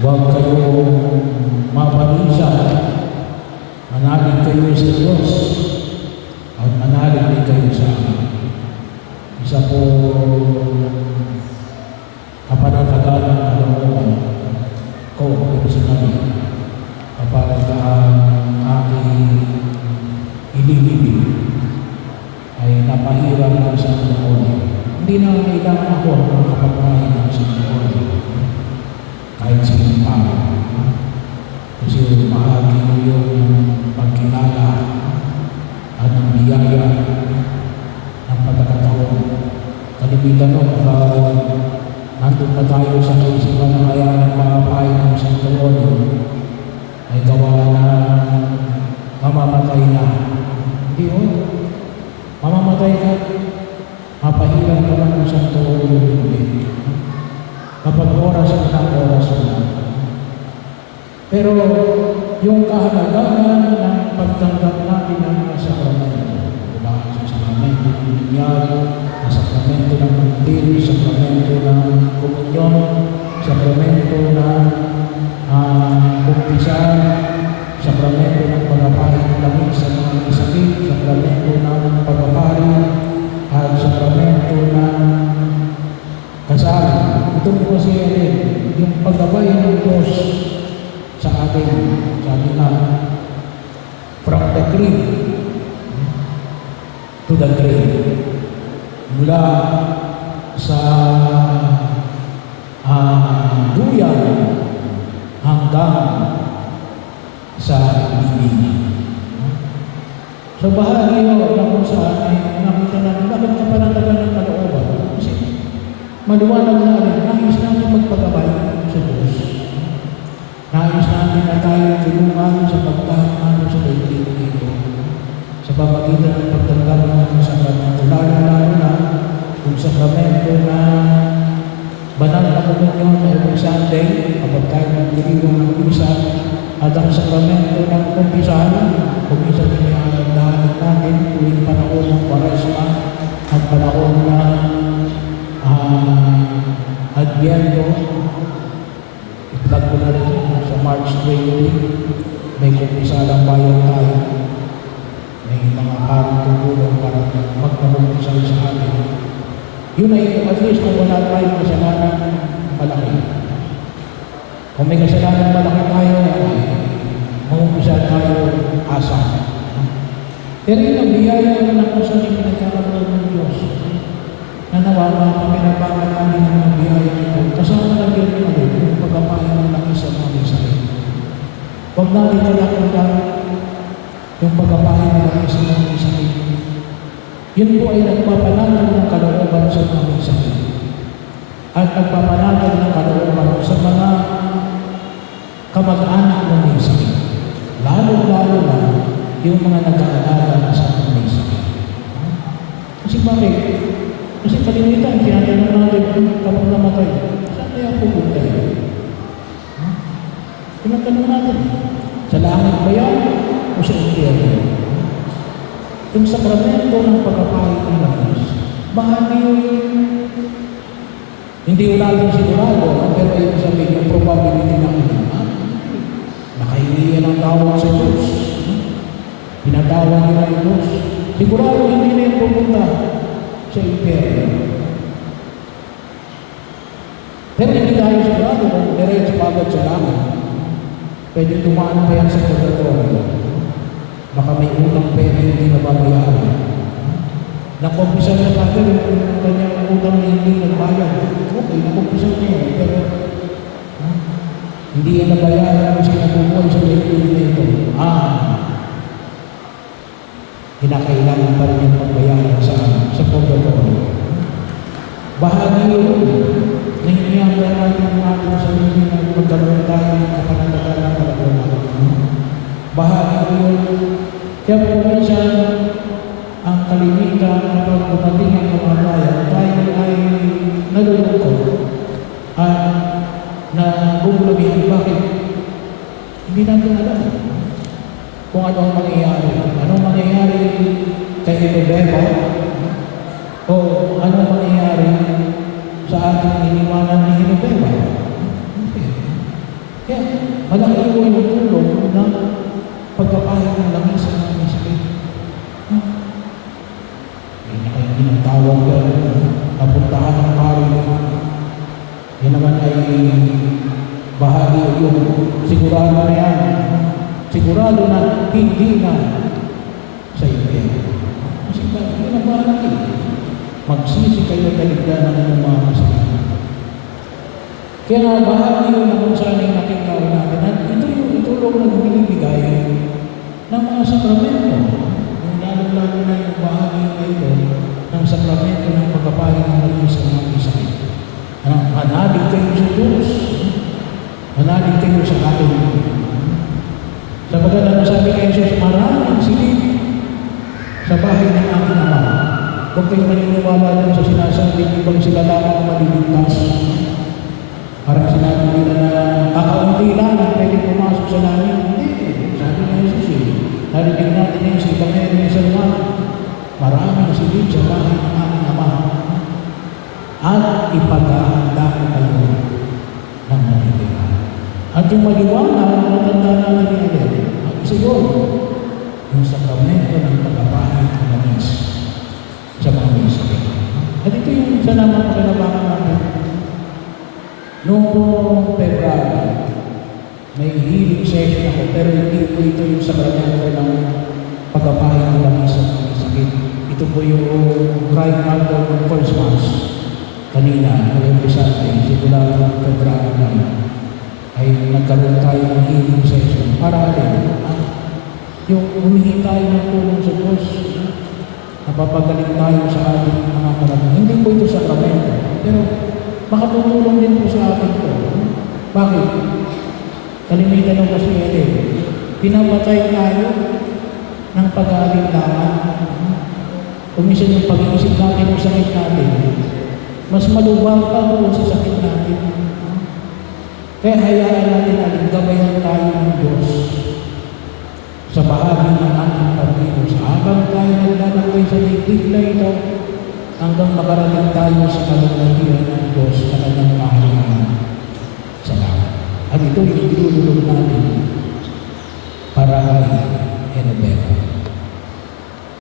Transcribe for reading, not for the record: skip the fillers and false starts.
Huwag kayong mabalisa. Manalig kayo sa Diyos at manalig din kayo sa akin. Isa po kapanatagan ng kalooban ko personally kapag ang aking ililibig ay napahirap ng isang demonyo. Hindi na kailangan ako makapagpahin ng isang demonyo kahit sino pa. Kasi mahagi yun ng pagkilala at ng biyaya ng pagkakataon. Kalimitan mo kapag nandun na tayo sa kaisipan na kaya ng makapain ng isang demonyo ay gawa na mamamatay na. Hindi yun. Mamamatay ka. Mapahirap ka man ng isang demonyo hindi. Kapag oras na. Pero yung kahalagahan ng pagtanggap natin ng mga sakramento, diba? Sa sakramento ng linyag, sa sakramento ng mantil, sakramento ng komunyon, sakramento ng kumpisan, sakramento ng pagpapahin ng langit sa mga may sakit, sakramento ng pagpapari, at sakramento ng kasal. Ito po kasi yung paggabay ng Diyos sa atin, sabi nga, from the grave to the grave. Mula sa duyan hanggang sa libingan. So bahagi yun na kung saan ay nakita natin, bakit ka panatagal ng kalooban? Kasi maliwanag na rin, nais natin magpagabay sa Diyos. Nais natin na tayo tulungan sa pagkakaan sa daigdig nito sa pamagitan ng pagtanggap ng mga sakramento, lalo na kung sakramento na banal na komunyon every Sunday, kapag tayo nagdiriwang ng misa, at ang sakramento ng kumpisan, kung isa pinagdaanan natin tuwing panahon ng Kwaresma at panahon ng Adviento. I-plug ko na rin sa March 20, may kumpisalang bayan tayo. May mga parang tutulong para magpakumpisal sa atin. Yun ay at least kung wala tayong kasalanan malaki. Kung may kasalanan malaki tayo, magkumpisal tayo asa. Pero yun ang biyaya na kung saan yung pinagkakaroon ng Diyos. Na nawawa pa pinabangan namin ng mga biyaya ito. Kasama lang yun yung pagkapahin ng laki sa mga misay. Huwag natin nalakutan yung pagkapahin ng laki sa mga misay. Yun po ay nagpapanatag ng kalooban sa mga misay. At nagpapanatag ng kalooban sa mga kamag-anak ng misay. Lalo-lalo na yung mga nag-aalaga sa mga misay. Kasi bakit? Kasi kalimitan, tinatanong natin kapag namatay, saan kaya pupunta yun? Tinatanong natin, sa langit ba yan o sa impyerno? Yung sakramento ng pagkapahit ng langis, bahagi yun. Hindi yun natin sigurado, pero ibig sabihin yung probability ng ilan. Nakahingi ang tawag sa Diyos. Pinatawag nila yung Diyos. Sigurado hindi na yung pupunta sa impyerno. Pero hindi tayo sigurado kung diretso pa agad sa langit. Pwede tumaan pa yan sa purgatorio. Baka may utang pa yan hindi nababayaran. Nakumpisan na pa agad yung kanyang utang na hindi nagbayad. Okay, nakumpisan niya yan. Pero hindi yan nabayaran kung sinabubuhay sa daigdig na ito. Kinakailangan pa rin yung pagbayaran sa purgatorio. Bahagi yun, nahihiyang natin ang ating sarili na magkaroon tayo ng kapanatagan ng kalooban. Bahagi yun, kaya po minsan ang kalimitan kapag dumating ang kamatayan, tayo ay nalulungkot at nagugulabihan. Bakit? Hindi natin alam kung anong mangyayari. Anong mangyayari kay November? O anong mangyayari sa ating iniwanan ni November? Kaya malaki po yung tulong ng pagpapahid ng langis sa mga sakit. Tinatawag yan, napuntahan ng pari. Yan naman ay bahagi yung sigurado na yan. Sigurado na hindi na sa iyo yan. Kasi yun ang bahagi. Magsisi kayo taligdan ng inyong mga kasalanan. Kaya nga bahagi yun na kung saan ay nakikaw natin. At ito yung itulong na binibigay ng mga sakramento. Yung lalong-lalo na yung bahagi na ito ng sakramento ng pagkapahid ng langis sa mga sakit. Manalig kayo sa Diyos. Manalig kayo sa ating. Sabagat ano sabi kay Jesus, maraming silid sa bahay ng aking Ama. Huwag kayo maniniwala lang sa sinasabi ng ibang sila lamang ang maliligtas. Parang sinabi nila na kakaunti lang ang pwede pumasok sa langit. Hindi. Sabi ng Jesus narinig natin yung sa Ebanghelyo ni San Juan. Maraming silid sa bahay ng aking Ama. At ipaghahanda ko kayo ng matitira. At yung maliwanag, matanda natin ni Eden, ang isa yun, yung sakramento ng pagkapahid ng langis sa mga may sakit. At ito yung isa naman pakinabangan natin. Noong February, may healing session ako, pero hindi po ito yung sakramento ng pagkapahid ng langis sa mga sakit. Ito po yung crying out of first mass. Kanina, ngayong Sunday, simula ng February na ay nagkaroon tayo ng healing session para yung humihingi tayo ng tulong sa Diyos, napapagaling tayo sa ating mga karamihan. Hindi po ito sakramento, pero makatutulong din po sa atin ito. Bakit? Kalimitan ng kasi pinapatay tayo ng pag-aalinlangan. Kumisan yung pag-iisip natin ng sakit natin, mas malubang pa doon sa sakit natin. Kaya hayaan natin natin gabayan tayo ng Diyos sa bahagi ng ating pagkilos. Habang tayo naglalakbay sa daigdig na ito, hanggang makarating tayo sa kalaglagian ng Diyos sa